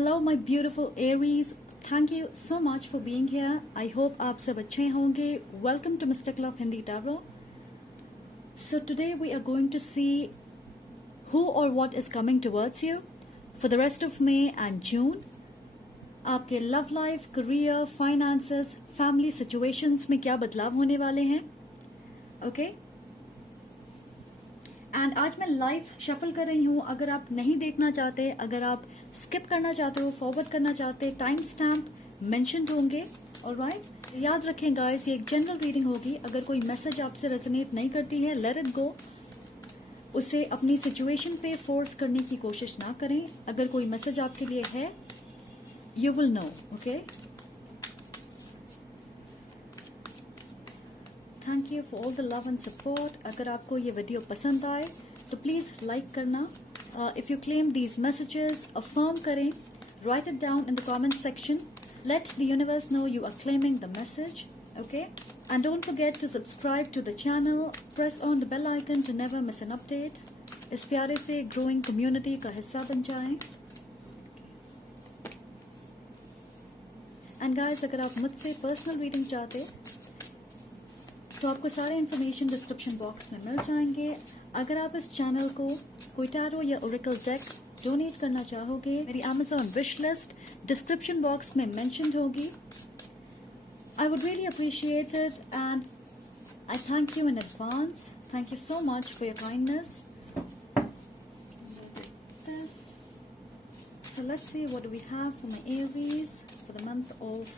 Hello my beautiful Aries. Thank you so much for being here. I hope आप सब अच्छे होंगे. Welcome to Mystic Love Hindi Tarot. So today we are going to see who or what is coming towards you for the rest of May and June. आपके love life, career, finances, family situations में क्या बदलाव होने वाले हैं. Okay? And आज मैं live shuffle कर रही हूँ. अगर आप नहीं देखना चाहते, अगर आप स्किप करना चाहते हो, फॉरवर्ड करना चाहते, टाइम स्टैम्प मेंशन होंगे. ऑलराइट, याद रखें गाइस, ये एक जनरल रीडिंग होगी. अगर कोई मैसेज आपसे रेजोनेट नहीं करती है, लेट इट गो. उसे अपनी सिचुएशन पे फोर्स करने की कोशिश ना करें. अगर कोई मैसेज आपके लिए है, you will know. Okay, thank you for all the love and support. अगर आपको ये वीडियो पसंद आए तो प्लीज लाइक करना. If you claim these messages, affirm करें, write it down in the comment section. Let the universe know you are claiming the message. Okay, and don't forget to subscribe to the channel. Press on the bell icon to never miss an update. इस प्यारे से growing community का हिस्सा बन जाएं. And guys, अगर आप मुझसे पर्सनल रीडिंग चाहते तो आपको सारे इन्फॉर्मेशन डिस्क्रिप्शन बॉक्स में मिल जाएंगे. अगर आप इस चैनल को कोई टैरो या ओरेकल डेक डोनेट करना चाहोगे, मेरी Amazon wish list description box में मेंशन्ड होगी. I would really appreciate it and I thank you in advance. Thank you so much for your kindness. So let's see, what do we have for my Aries for the month of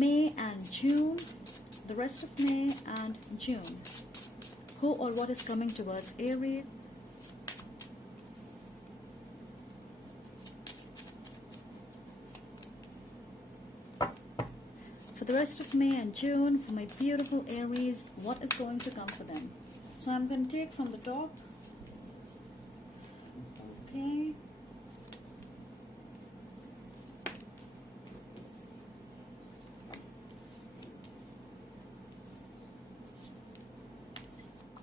May and June. The rest of May and June. Who or what is coming towards Aries? For the rest of May and June, for my beautiful Aries, what is going to come for them? So I'm going to take from the top. Okay.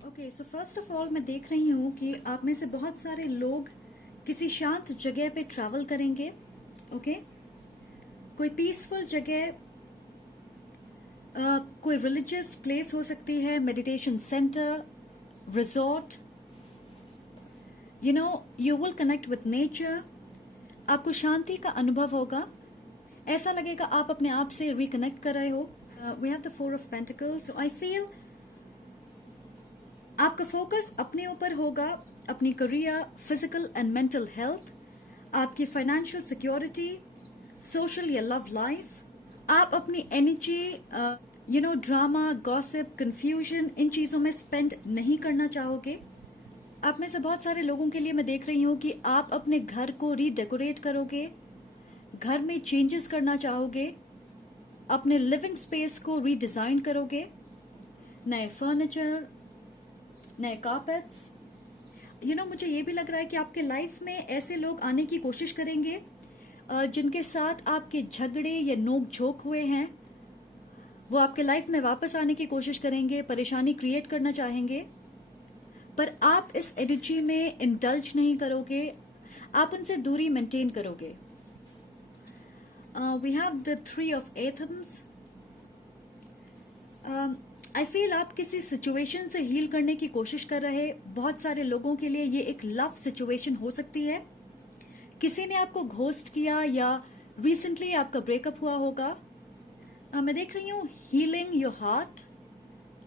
Okay, so first of all मैं देख रही हूँ कि आप में से बहुत सारे लोग किसी शांत जगह पे ट्रैवल करेंगे. ओके, कोई पीसफुल जगह, कोई रिलीजियस प्लेस हो सकती है, meditation centre, resort. You will connect with nature. आपको शांति का अनुभव होगा. ऐसा लगेगा आप अपने आप से रिकनेक्ट कर रहे हो. We have the 4 of pentacles. So I feel आपका फोकस अपने ऊपर होगा, अपनी career, physical and mental health, आपकी फाइनेंशियल सिक्योरिटी, सोशल या लव लाइफ. आप अपनी एनर्जी ड्रामा, गॉसिप, कंफ्यूजन, इन चीजों में स्पेंड नहीं करना चाहोगे. आप में से बहुत सारे लोगों के लिए मैं देख रही हूँ कि आप अपने घर को रीडेकोरेट करोगे, घर में चेंजेस करना चाहोगे, अपने लिविंग स्पेस को रीडिजाइन करोगे, नए फर्नीचर, नए कार्पेट्स. मुझे ये भी लग रहा है कि आपके लाइफ में ऐसे लोग आने की कोशिश करेंगे जिनके साथ आपके झगड़े या नोक झोंक हुए हैं. वो आपके लाइफ में वापस आने की कोशिश करेंगे, परेशानी क्रिएट करना चाहेंगे, पर आप इस एनर्जी में इंडल्ज नहीं करोगे. आप उनसे दूरी मेंटेन करोगे. We have the 3 of athames. I feel आप किसी सिचुएशन से हील करने की कोशिश कर रहे. बहुत सारे लोगों के लिए ये एक लव सिचुएशन हो सकती है. किसी ने आपको घोस्ट किया या रिसेंटली आपका ब्रेकअप हुआ होगा. मैं देख रही हूँ healing your heart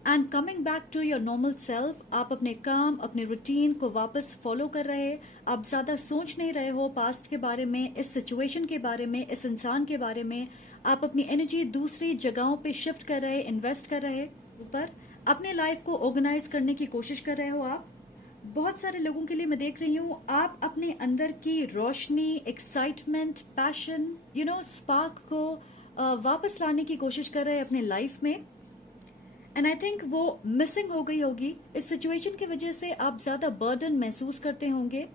and coming back to your normal self. आप अपने काम, अपने रूटीन को वापस फॉलो कर रहे. आप ज्यादा सोच नहीं रहे हो पास्ट के बारे में, इस सिचुएशन के बारे में, इस इंसान के बारे में. आप अपनी एनर्जी दूसरी जगहों पे शिफ्ट कर रहे, इन्वेस्ट कर रहे, ऊपर अपने लाइफ को ऑर्गेनाइज करने की कोशिश कर रहे हो. आप बहुत सारे लोगों के लिए मैं देख रही हूँ आप अपने अंदर की रोशनी, एक्साइटमेंट, पैशन, स्पार्क को वापस लाने की कोशिश कर रहे हैं अपने लाइफ में. एंड आई थिंक वो मिसिंग हो गई होगी. इस सिचुएशन की वजह से आप ज्यादा बर्डन महसूस करते होंगे.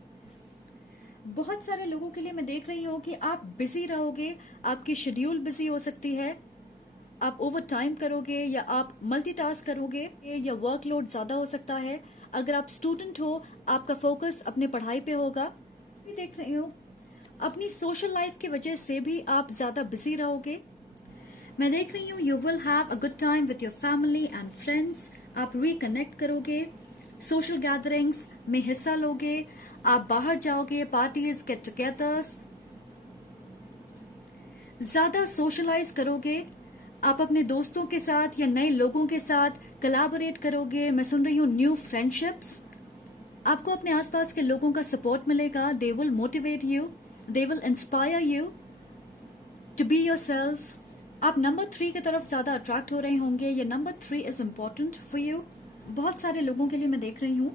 बहुत सारे लोगों के लिए मैं देख रही हूँ कि आप बिजी रहोगे. आपकी शेड्यूल बिजी हो सकती है. आप ओवर टाइम करोगे या आप मल्टीटास्क करोगे या वर्कलोड ज्यादा हो सकता है. अगर आप स्टूडेंट हो, आपका फोकस अपने पढ़ाई पे होगा. देख रही हूँ अपनी सोशल लाइफ की वजह से भी आप ज्यादा बिजी रहोगे। मैं देख रही हूँ you will have a good time with your family and friends. आप रिकनेक्ट करोगे, सोशल गैदरिंग्स में हिस्सा लोगे, आप बाहर जाओगे, पार्टीज, गेट टुगेदर्स, ज्यादा सोशलाइज करोगे। आप अपने दोस्तों के साथ या नए लोगों के साथ कोलैबोरेट करोगे। मैं सुन रही हूँ न्यू फ्रेंडशिप्स। आपको अपने आसपास के लोगों का सपोर्ट मिलेगा। They will motivate you, they will inspire you to be yourself. आप नंबर 3 की तरफ ज्यादा अट्रैक्ट हो रहे होंगे। ये number 3 is important for you. बहुत सारे लोगों के लिए मैं देख रही हूँ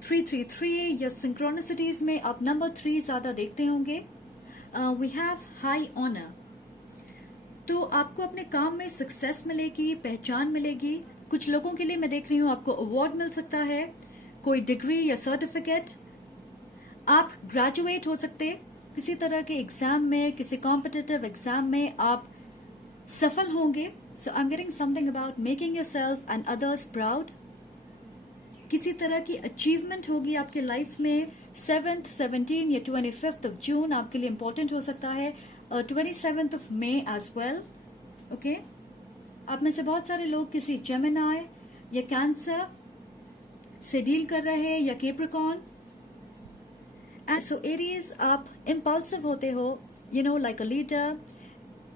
333 या सिंक्रोनिसिटीज में आप नंबर 3 ज्यादा देखते होंगे। We have high honour. तो आपको अपने काम में सक्सेस मिलेगी, पहचान मिलेगी। कुछ लोगों के लिए मैं देख रही हूँ आपको अवार्ड मिल सकता है, कोई डिग्री या सर्टिफिकेट। आप ग्रेजुएट हो सकते किसी तरह के एग्जाम में, किसी कॉम्पिटिटिव एग्जाम में आप सफल होंगे। So I am getting something about making yourself and others proud. किसी तरह की अचीवमेंट होगी आपके लाइफ में। 7th, 17 या 25th ऑफ जून आपके लिए इंपॉर्टेंट हो सकता है, 27th of May as well. Okay, आप में से बहुत सारे लोग किसी जेमिनाई या कैंसर से डील कर रहे हैं या कैप्रिकॉर्न। सो एरीज, आप इम्पल्सिव होते हो, you know, like a leader.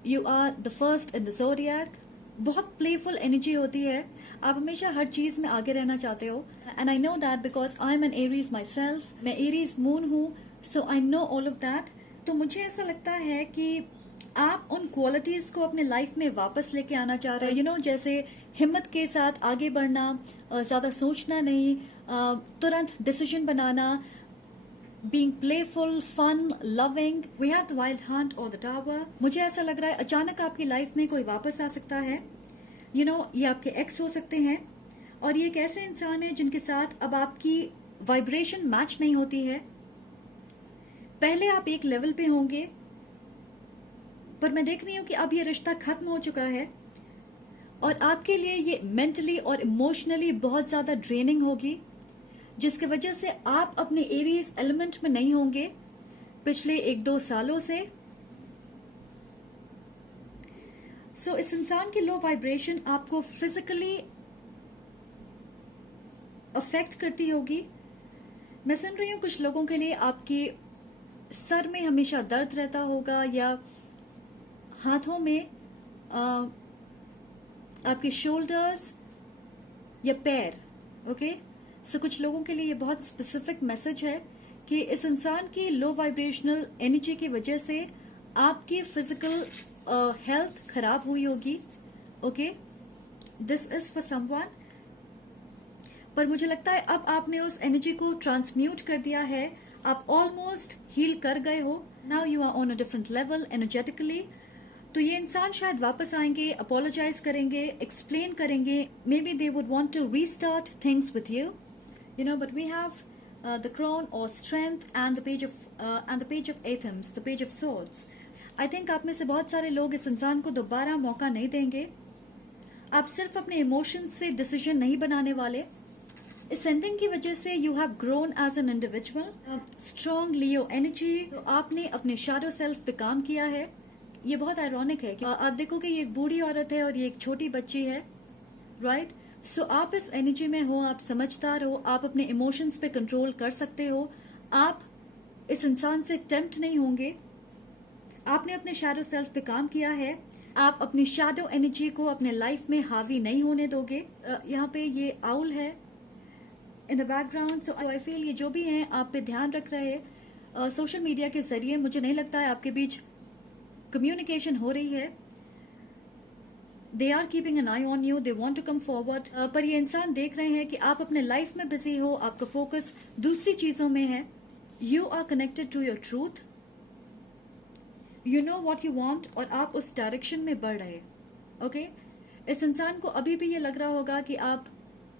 You are the first in the zodiac. बहुत प्लेफुल एनर्जी होती है। आप हमेशा हर चीज में आगे रहना चाहते हो। And I know that because I am an Aries myself. मैं एरीज मून हूँ, so I know all of that. तो मुझे ऐसा लगता है कि आप उन क्वालिटीज को अपने लाइफ में वापस लेके आना चाह रहे हो। यू नो, जैसे हिम्मत के साथ आगे बढ़ना, ज्यादा सोचना नहीं, तुरंत decision banana, being playful, fun, loving. We have the wild hunt or the tower. मुझे ऐसा लग रहा है अचानक आपकी लाइफ में कोई वापस आ सकता है। You know, ये आपके एक्स हो सकते हैं और ये एक ऐसे इंसान है जिनके साथ अब आपकी वाइब्रेशन मैच नहीं होती है। पहले आप एक लेवल पे होंगे, पर मैं देख रही हूं कि अब ये रिश्ता खत्म हो चुका है और आपके लिए ये मेंटली और इमोशनली बहुत ज्यादा ड्रेनिंग होगी, जिसकी वजह से आप अपने एरीज एलिमेंट में नहीं होंगे पिछले 1-2 सालों से। सो इस इंसान की लो वाइब्रेशन आपको फिजिकली अफेक्ट करती होगी। मैं सुन रही हूं कुछ लोगों के लिए आपके सर में हमेशा दर्द रहता होगा या हाथों में, आपके शोल्डर्स या पैर। ओके, सो कुछ लोगों के लिए ये बहुत स्पेसिफिक मैसेज है कि इस इंसान की लो वाइब्रेशनल एनर्जी की वजह से आपकी फिजिकल हेल्थ खराब हुई होगी। Okay, this is for someone. पर मुझे लगता है अब आपने उस एनर्जी को ट्रांसम्यूट कर दिया है। आप ऑलमोस्ट हील कर गए हो। Now you are on a different level energetically. तो ये इंसान शायद वापस आएंगे, अपोलोजाइज करेंगे, एक्सप्लेन करेंगे। Maybe they would want to restart things with you, you know, but we have the crown or strength and the page of Athens, the page of swords. I think आप में से बहुत सारे लोग इस इंसान को दोबारा मौका नहीं देंगे। आप सिर्फ अपने इमोशंस से डिसीजन नहीं बनाने वाले। इस एंडिंग की वजह से you have grown as an individual. Strong Leo energy. तो आपने अपने शैडो सेल्फ पे काम किया है। ये बहुत आयरॉनिक है कि आप देखोगे ये एक बूढ़ी औरत है और ये एक छोटी बच्ची है, राइट? सो आप इस एनर्जी में हो, आप समझदार हो, आप अपने इमोशंस पे कंट्रोल कर सकते हो। आप इस इंसान से टेम्प्ट नहीं होंगे। आपने अपने शैडो सेल्फ पे काम किया है। आप अपनी शैडो एनर्जी को अपने लाइफ में हावी नहीं होने दोगे। यहाँ पे ये आउल है in the background. So I feel ये जो भी हैं आप पे ध्यान रख रहे हैं सोशल मीडिया के जरिए। मुझे नहीं लगता है आपके बीच कम्युनिकेशन हो रही है। They are keeping an eye on you, they want to come forward. पर ये इंसान देख रहे हैं कि आप अपने लाइफ में बिजी हो, आपका फोकस दूसरी चीजों में है। You are connected to your truth, you know what you want, और आप उस डायरेक्शन में बढ़ रहे। ओके, इस इंसान को अभी भी ये लग रहा होगा कि आप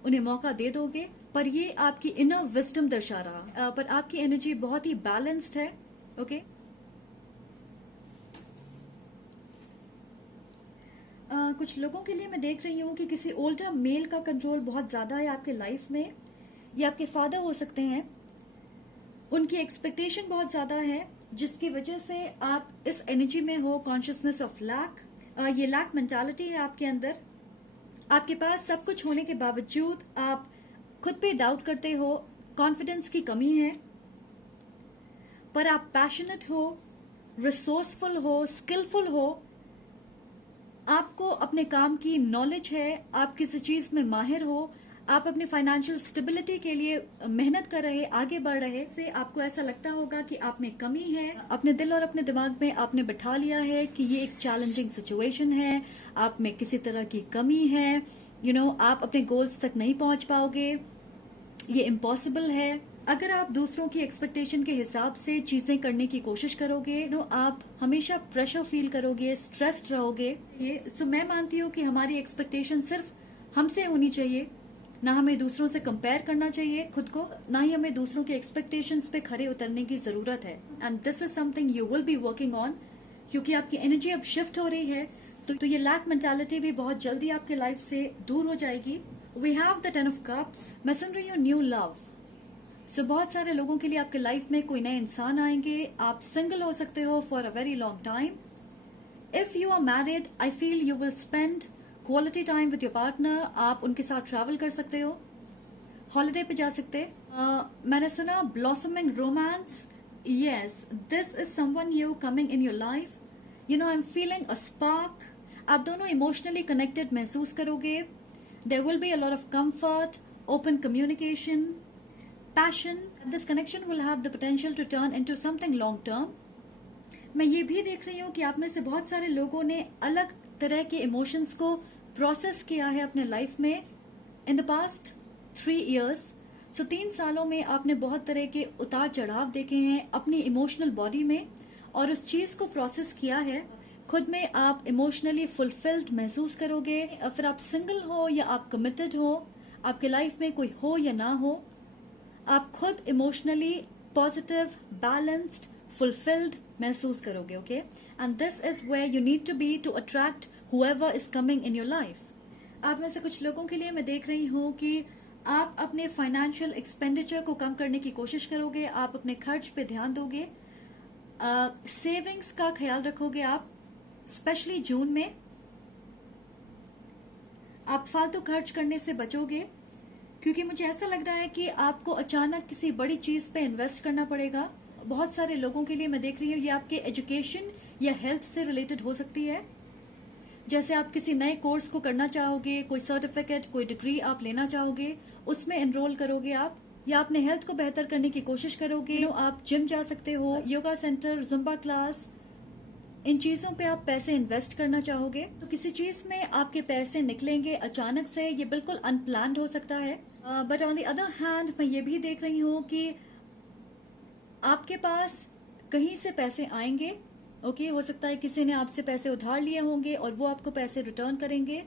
उन्हें मौका दे दोगे, पर ये आपकी इनर विजडम दर्शा रहा। पर आपकी एनर्जी बहुत ही बैलेंस्ड है। ओके, कुछ लोगों के लिए मैं देख रही हूँ कि किसी ओल्डर मेल का कंट्रोल बहुत ज्यादा है आपके लाइफ में। ये आपके फादर हो सकते हैं। उनकी एक्सपेक्टेशन बहुत ज्यादा है, जिसकी वजह से आप इस एनर्जी में हो, कॉन्शियसनेस ऑफ लैक। ये लैक मेंटालिटी है आपके अंदर। आपके पास सब कुछ होने के बावजूद आप खुद पे डाउट करते हो, कॉन्फिडेंस की कमी है। पर आप पैशनेट हो, रिसोर्सफुल हो, स्किलफुल हो, आपको अपने काम की नॉलेज है, आप किसी चीज में माहिर हो, आप अपने फाइनेंशियल स्टेबिलिटी के लिए मेहनत कर रहे, आगे बढ़ रहे, से आपको ऐसा लगता होगा कि आप में कमी है। अपने दिल और अपने दिमाग में आपने बिठा लिया है कि ये एक चैलेंजिंग सिचुएशन है, आप में किसी तरह की कमी है, आप अपने गोल्स तक नहीं पहुंच पाओगे, ये इम्पॉसिबल है। अगर आप दूसरों की एक्सपेक्टेशन के हिसाब से चीजें करने की कोशिश करोगे, आप हमेशा प्रेशर फील करोगे, स्ट्रेस्ड रहोगे। मैं मानती हूँ कि हमारी एक्सपेक्टेशन सिर्फ हमसे होनी चाहिए, ना हमें दूसरों से कंपेयर करना चाहिए खुद को, ना ही हमें दूसरों के एक्सपेक्टेशंस पे खरे उतरने की जरूरत है। And this is something you will be working on, क्योंकि आपकी एनर्जी अब शिफ्ट हो रही है, तो ये लैक मेंटालिटी भी बहुत जल्दी आपके लाइफ से दूर हो जाएगी। We have the 10 of cups. मैं सुन रही हूँ न्यू लव। बहुत सारे लोगों के लिए आपके लाइफ में कोई नए इंसान आएंगे। आप सिंगल हो सकते हो for a very long time. If you are married, I feel you will spend quality time with your partner. आप उनके साथ ट्रैवल कर सकते हो, हॉलिडे पे जा सकते। मैंने सुना blossoming romance. Yes, this is someone new coming in your life. I am feeling a spark. आप दोनों इमोशनली कनेक्टेड महसूस करोगे। There will be a lot of comfort, open communication, passion. This connection will have the potential to turn into something long term. मैं ये भी देख रही हूँ कि आप में से बहुत सारे लोगों ने अलग तरह के इमोशंस को प्रोसेस किया है अपने लाइफ में इन द पास्ट 3 years। 3 सालों में आपने बहुत तरह के उतार चढ़ाव देखे हैं अपनी इमोशनल बॉडी में, और उस चीज को प्रोसेस किया है। खुद में आप इमोशनली फुलफिल्ड महसूस करोगे। फिर आप सिंगल हो या आप कमिटेड हो, आपके लाइफ में कोई हो या ना हो, आप खुद इमोशनली पॉजिटिव, बैलेंस्ड, फुलफिल्ड महसूस करोगे। Okay, and this is where you need to be to attract whoever is coming in your life. आप में से कुछ लोगों के लिए मैं देख रही हूँ कि आप अपने फाइनेंशियल एक्सपेंडिचर को कम करने की कोशिश करोगे, आप अपने खर्च पे ध्यान दोगे, सेविंग्स का ख्याल रखोगे। आप स्पेशली जून में आप फालतू खर्च करने से बचोगे, क्योंकि मुझे ऐसा लग रहा है कि आपको अचानक किसी बड़ी चीज पे इन्वेस्ट करना पड़ेगा। बहुत सारे लोगों के लिए मैं देख रही हूँ ये आपके एजुकेशन या हेल्थ से रिलेटेड हो सकती है। जैसे आप किसी नए कोर्स को करना चाहोगे, कोई सर्टिफिकेट, कोई डिग्री आप लेना चाहोगे, उसमें एनरोल करोगे आप, या अपने हेल्थ को बेहतर करने की कोशिश करोगे। आप जिम जा सकते हो, योगा सेंटर, जुम्बा क्लास, इन चीजों पे आप पैसे इन्वेस्ट करना चाहोगे। तो किसी चीज में आपके पैसे निकलेंगे अचानक से, ये बिल्कुल अनप्लान्ड हो सकता है। But on the other hand मैं ये भी देख रही हूँ कि आपके पास कहीं से पैसे आएंगे। ओके, हो सकता है किसी ने आपसे पैसे उधार लिए होंगे और वो आपको पैसे रिटर्न करेंगे।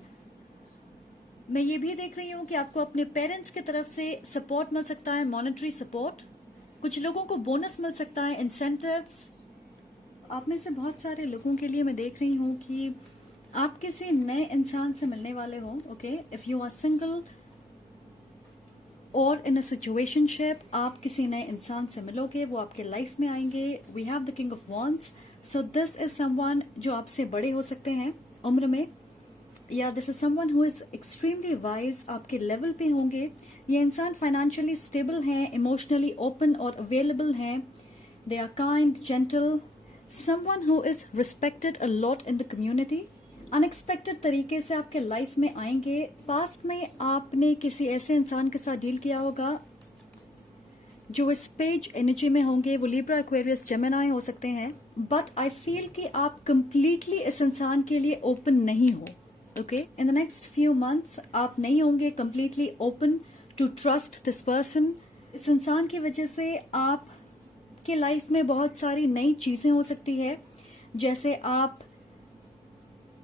मैं ये भी देख रही हूँ कि आपको अपने पेरेंट्स की तरफ से सपोर्ट मिल सकता है, मॉनेटरी सपोर्ट। कुछ लोगों को बोनस मिल सकता है, इंसेंटिव्स। आप में से बहुत सारे लोगों के लिए मैं देख रही हूँ कि आप किसी नए इंसान से मिलने वाले हो। Okay, if you are single और इन अ सिचुएशनशिप, आप किसी नए इंसान से मिलोगे, वो आपके लाइफ में आएंगे। We have the king of wands. So this is someone जो आपसे बड़े हो सकते हैं उम्र में, या this is someone who is extremely wise, आपके लेवल पे होंगे। ये इंसान फाइनेंशियली स्टेबल हैं, इमोशनली ओपन और अवेलेबल हैं। They are kind, gentle, someone who is respected a lot in the community. Unexpected तरीके से आपके लाइफ में आएंगे। पास्ट में आपने किसी ऐसे इंसान के साथ डील किया होगा जो इस पेज एनर्जी में होंगे। वो लिब्रा, एक्वेरियस, जेमिनी हो सकते हैं। बट आई फील कि आप कंप्लीटली इस इंसान के लिए ओपन नहीं हो। Okay, in the next few months आप नहीं होंगे completely open to trust this person. इस इंसान की वजह से आप के लाइफ में बहुत सारी नई चीजें हो सकती है। जैसे आप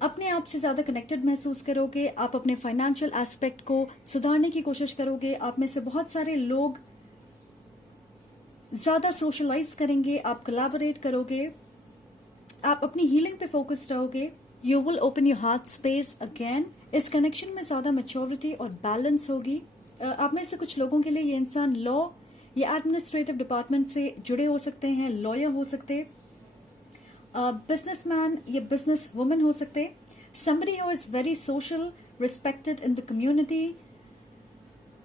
अपने आप से ज्यादा कनेक्टेड महसूस करोगे, आप अपने फाइनेंशियल एस्पेक्ट को सुधारने की कोशिश करोगे। आप में से बहुत सारे लोग ज्यादा सोशलाइज करेंगे, आप कोलैबोरेट करोगे, आप अपनी हीलिंग पे फोकस रहोगे। You will open your heart space again. इस कनेक्शन में ज्यादा मैच्योरिटी और बैलेंस होगी। आप में से कुछ लोगों के लिए ये इंसान लॉ ये एडमिनिस्ट्रेटिव डिपार्टमेंट से जुड़े हो सकते हैं, लॉयर हो सकते, बिजनेसमैन या बिजनेस वुमन हो सकते, somebody who is very social, respected in the community,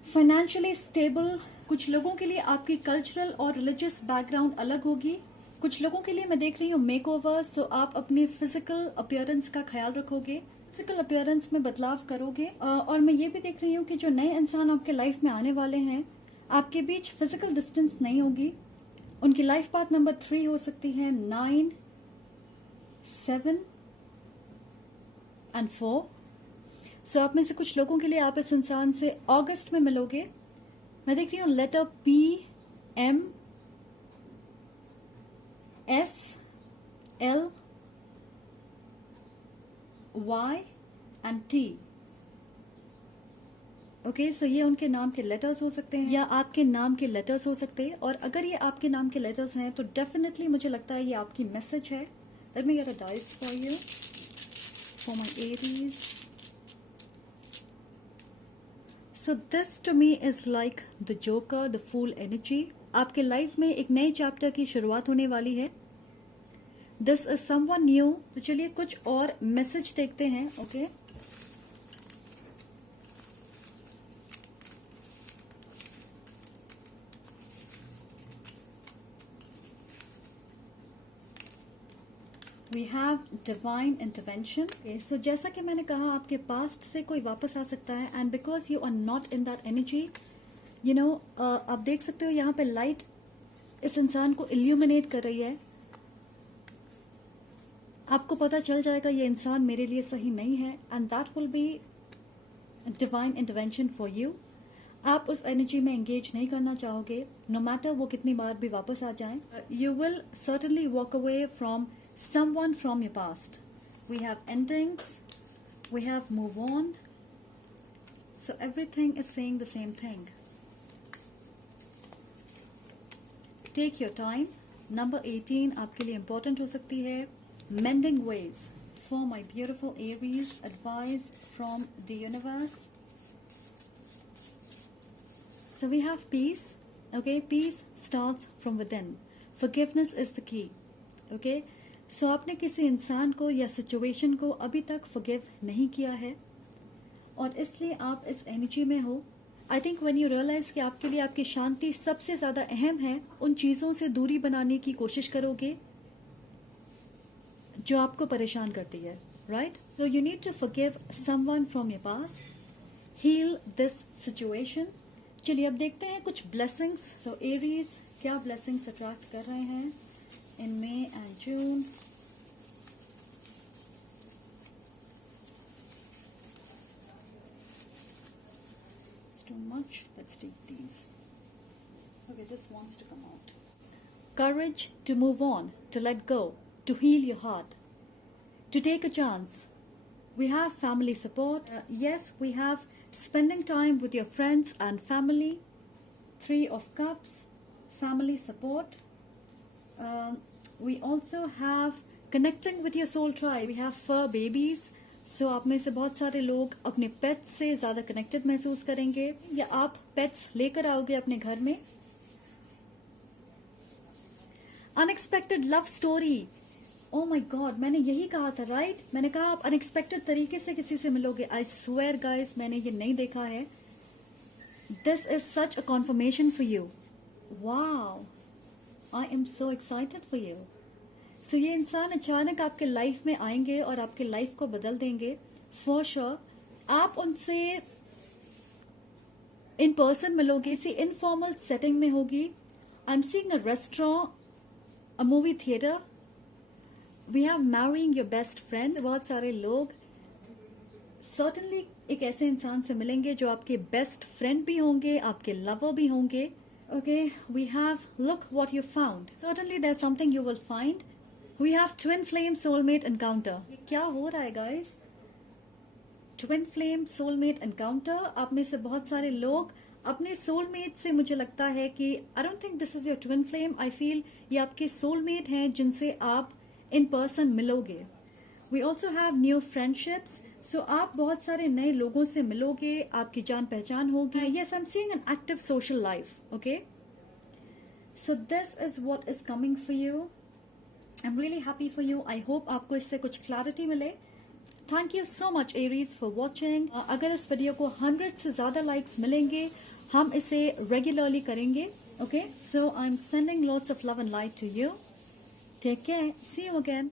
financially stable. कुछ लोगों के लिए आपकी कल्चरल और रिलीजियस बैकग्राउंड अलग होगी। कुछ लोगों के लिए मैं देख रही हूँ मेकओवर, सो आप अपने फिजिकल अपीयरेंस का ख्याल रखोगे, फिजिकल अपीयरेंस में बदलाव करोगे। और मैं ये भी देख रही हूँ कि जो नए इंसान आपके लाइफ में आने वाले हैं, आपके बीच फिजिकल डिस्टेंस नहीं होगी। उनकी लाइफ पाथ नंबर 3 हो सकती है 9, 7 एंड 4। सो आप में से कुछ लोगों के लिए आप इस इंसान से अगस्त में मिलोगे। मैं देख रही हूँ letter P, M, S, L, Y and T। Okay, so ये उनके नाम के लेटर्स हो सकते हैं या आपके नाम के लेटर्स हो सकते हैं। और अगर ये आपके नाम के लेटर्स हैं तो डेफिनेटली मुझे लगता है ये आपकी मैसेज है। Let me get a dice for you, for my Aries. So this to me is like the Joker, the Fool energy. आपके लाइफ में एक नए चैप्टर की शुरुआत होने वाली है। This is someone new. तो चलिए कुछ और मैसेज देखते हैं। Okay, we have divine intervention. So जैसा कि मैंने कहा, आपके पास्ट से कोई वापस आ सकता है and because you are not in that energy, you know, आप देख सकते हो यहाँ पे लाइट इस इंसान को इल्यूमिनेट कर रही है। आपको पता चल जाएगा ये इंसान मेरे लिए सही नहीं है and that will be divine intervention for you. आप उस एनर्जी में एंगेज नहीं करना चाहोगे, नो मैटर वो कितनी बार भी वापस आ जाए। You will certainly walk away from someone from your past. We have endings, we have move on, so everything is saying the same thing. Take your time. Number 18 आपके लिए important हो सकती है। Mending ways. For my beautiful Aries, advice from the universe. So we have peace. Okay, peace starts from within. Forgiveness is the key. Okay. सो आपने किसी इंसान को या सिचुएशन को अभी तक फॉरगिव नहीं किया है और इसलिए आप इस एनर्जी में हो। I think when you realize कि आपके लिए आपकी शांति सबसे ज्यादा अहम है, उन चीजों से दूरी बनाने की कोशिश करोगे जो आपको परेशान करती है, right? So you need to forgive someone from your past, heal this situation. चलिए अब देखते हैं कुछ ब्लेसिंग्स। सो एरीज क्या ब्लेसिंग्स अट्रैक्ट कर रहे हैं in May and June. It's too much. Let's take these. Okay, this wants to come out. Courage to move on, to let go, to heal your heart, to take a chance. We have family support. Yes, we have spending time with your friends and family. 3 of Cups, family support. We also have connecting with your soul tribe. We have fur babies. So आप में से बहुत सारे लोग अपने pets से ज्यादा connected महसूस करेंगे या आप पेट्स लेकर आओगे अपने घर में। Unexpected love story. Oh my God, मैंने यही कहा था, राइट? मैंने कहा आप अनएक्सपेक्टेड तरीके से किसी से मिलोगे। आई स्वेयर गाइस, मैंने ये नहीं देखा है। This is such a confirmation for you. Wow, I am so excited for you. So ये इंसान अचानक आपके लाइफ में आएंगे और आपके लाइफ को बदल देंगे फॉर श्योर। आप उनसे इन पर्सन मिलोगे, किसी इनफॉर्मल सेटिंग में होगी। I am seeing a restaurant, a movie theatre. We have marrying your best friend. बहुत सारे लोग सर्टनली एक ऐसे इंसान से मिलेंगे जो आपके बेस्ट फ्रेंड भी होंगे, आपके लवर भी होंगे। Okay, we have, look what you found. Certainly there's something you will find. We have twin flame soulmate encounter. ये क्या हो रहा है guys? Twin flame soulmate encounter. आप में से बहुत सारे लोग अपने soulmate से, मुझे लगता है कि I don't think this is your twin flame. I feel ये आपके soulmate हैं जिनसे आप in person मिलोगे. We also have new friendships. So आप बहुत सारे नए लोगों से मिलोगे, आपकी जान पहचान होगी। Yes, I'm seeing an active social life. Okay, So this is what is coming for you. I'm really happy for you. I hope आपको इससे कुछ clarity मिले. Thank you so much Aries for watching. अगर इस video को 100 से ज़्यादा likes मिलेंगे, हम इसे regularly करेंगे. Okay, so I'm sending lots of love and light to you. Take care. See you again.